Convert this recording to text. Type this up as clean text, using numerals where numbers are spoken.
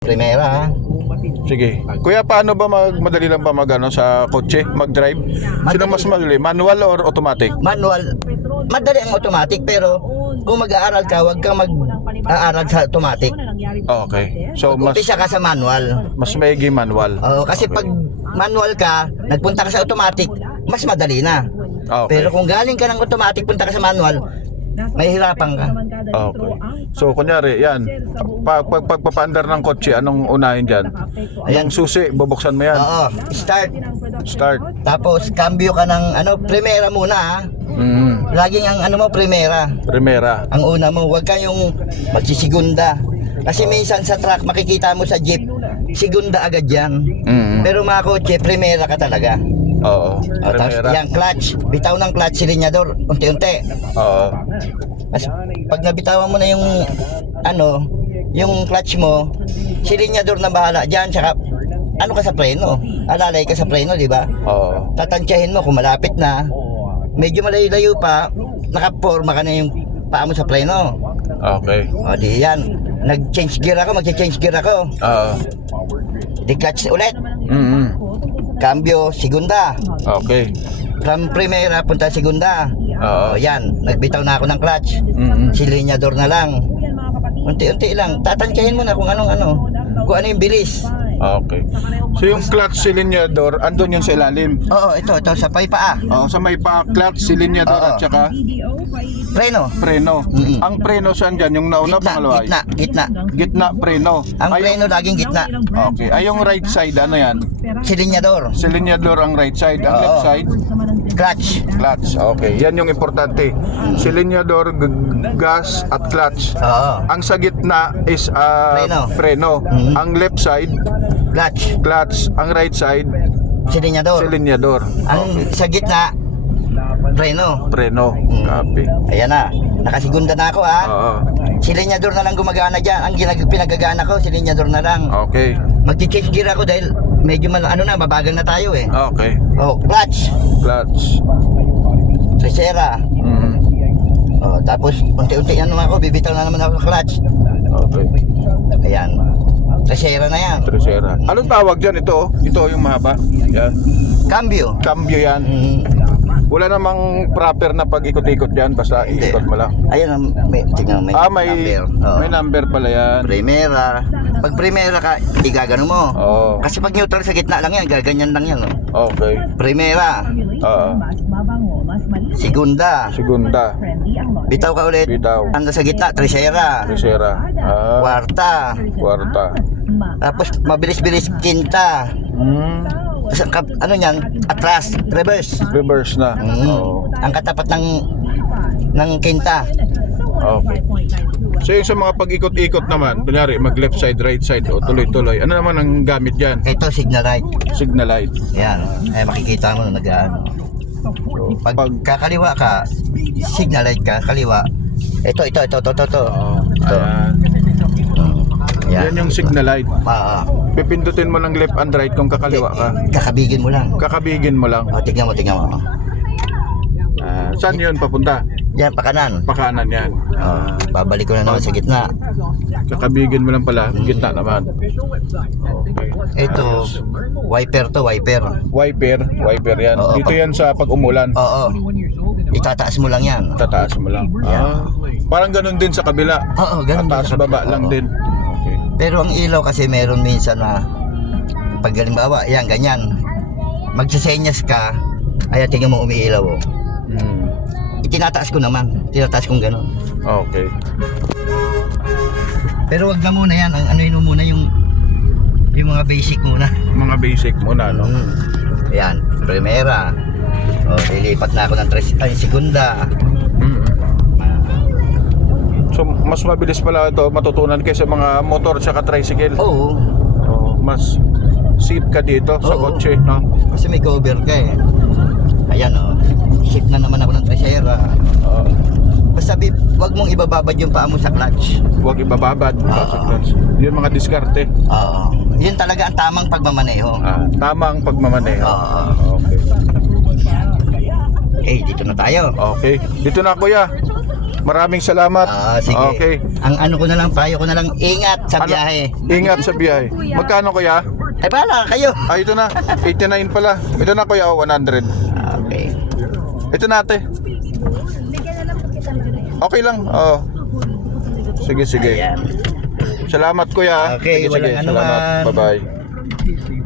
Primera ha. Sige. Kuya, paano ba madali lang ba sa kotse, mag-drive? Sino mas madali, manual or automatic? Manual. Madali ang automatic pero kung mag-aaral ka, huwag kang mag-aaral sa automatic. Okay. So Umpisa ka sa manual. mas maigi manual. Oo, kasi pag manual ka, nagpunta ka sa automatic, mas madali na. Okay. Pero kung galing ka ng automatic, punta ka sa manual, mahihirapan ka. Okay. So kunyari, yan. Pagpapaandar ng kotse, anong unahin dyan? Ayan. Yung susi, bubuksan mo yan. Oo, start. Start. Tapos cambio ka ng primera muna ha. Laging ang primera. Primera. Ang una mo, huwag kang yung magsisigunda. Kasi minsan sa truck makikita mo sa jeep, sigunda agad yan. Pero mga kotse, primera ka talaga. Oo. Tapos Primera. yung clutch, bitaw ng clutch, silinyador, unti-unti. Oo. Tapos pag nabitawan mo na yung clutch mo, silinyador na bahala dyan, tsaka ano ka sa preno, alalay ka sa preno, di ba? Oo. Tatansyahin mo kung malapit na, medyo malayo-layo pa, nakaporma ka na yung paa mo sa preno. Okay. O di yan, nag-change gear ako, mag-change gear ako. Oo. Di clutch ulit, cambio, segunda. Okay. From primera, punta segunda. Oo. O yan, nagbitaw na ako ng clutch. Silinyador na lang. Unti-unti lang, tatansyahin mo na kung ano yung bilis. Okay. So yung clutch silinyador, andun yung sa ilalim. Oo, ito, sa paa. Oo, sa may clutch silinyador Oo. at saka Preno. preno. Ang preno saan dyan? Yung nauna, pangalawa? Gitna. Gitna, preno. Ang preno laging gitna. Okay. Ay, yung right side, ano yan? Silinyador. Silinyador ang right side. Ang Oo. left side, Clutch. clutch. Okay. Yan yung importante. Silinyador, gas, at clutch. Oo. Ang sa gitna is preno. Ang left side, Clutch. clutch. Ang right side, Silinyador. silinyador. Ang sa gitna, preno. Preno. Copy. Ayan na. Nakasigunda na ako ha. Oo. Silinyador na lang gumagana dyan. Ang pinagagana ko, silinyador na lang. Okay. Mag-change gear ako dahil medyo mabagal na tayo eh. Okay. Oh, clutch. Clutch. Tercera. Oh, tapos unti-unti na naman ako, bibitaw na naman ako ng clutch. Okay. Ayan. Tercera na yan. Tercera. Anong tawag dyan? Ito? Ito yung mahaba. Yan. Cambio. Cambio yan. Wala namang proper na pag-ikot-ikot dyan. Basta ikot mo lang. Ayan, tingnan may number. Oo. May number pala yan. Primera. Pag primera ka, igagano mo. Oo. Kasi pag neutral sa gitna lang yan, gaganyan lang yan. Oh. Okay. Primera. Oo. Segunda. Segunda. Bitaw ka ulit. Bitaw. Anda sa gitna, tercera. Tercera. Kwarta. Kwarta. Tapos mabilis-bilis, quinta. Tapos ano yan, atras, reverse. Reverse na. Oo. Ang katapat ng quinta. Okay. So yung sa mga pag-ikot-ikot naman, kunyari mag left side, right side o tuloy-tuloy, ano naman ang gamit dyan? Ito, signal light. Signal light. Ayan, makikita mo na nag-ano. Pag kakaliwa ka, signal light ka, kaliwa. Ito. Ayan. Yan yung signal light. Pipindutin Pipindutin mo ng left and right kung kakaliwa ka. Kakabigin mo lang. Kakabigin mo lang. O, tingnan mo. Saan yun papunta? Yan, pakanan. Pakanan yan. Babalik ko na naman sa gitna. Kakabigin mo lang pala, gitna naman. Okay. Ito, wiper to, wiper. Wiper yan. Oo, Dito yan sa pag umulan. Oo. Itataas mo lang yan. Tataas mo lang. Parang ganun din sa kabila. Oo, ganun din Taas sa kabila. baba lang Oo. din. Okay. Pero ang ilaw kasi meron minsan na pag halimbawa, yan, ganyan. Magsisenyas ka, ayan, tingnan mo umiilaw. Oh. Itinataas ko naman. Tinataas kong ganun. Okay. Pero wag na muna yan. Ang ano mo muna yung mga basic muna. Mga basic muna, no? Ayan, primera. O, lilipat na ako ng segunda. So mas mabilis pala ito matutunan kaysa mga motor at tricycle. Oo. Mas safe ka dito sa Oo. kotse, no? Kasi may cover ka eh. Ayan o. Shift na naman ako ng tercera. Basta wag mong ibababad yung paa mo sa clutch. Huwag ibababad sa clutch. Yun mga diskarte. Oo. Yun talaga ang tamang pagmamaneho. Tama ang pagmamaneho. Oo. Okay. Dito na tayo. Okay. Dito na kuya. Maraming salamat. Sige. Okay. Ang ano ko na lang, payo ko na lang, ingat sa biyahe. Ingat sa biyahe. Magkano kuya? Ay, bahala kayo. Ito na. 89 pala. Ito na kuya, 100. Okay. Ito na ate. Okay lang. Sige, sige. Ayan. Salamat kuya. Okay, Sige, sige. walang ano Salamat. man. Bye-bye.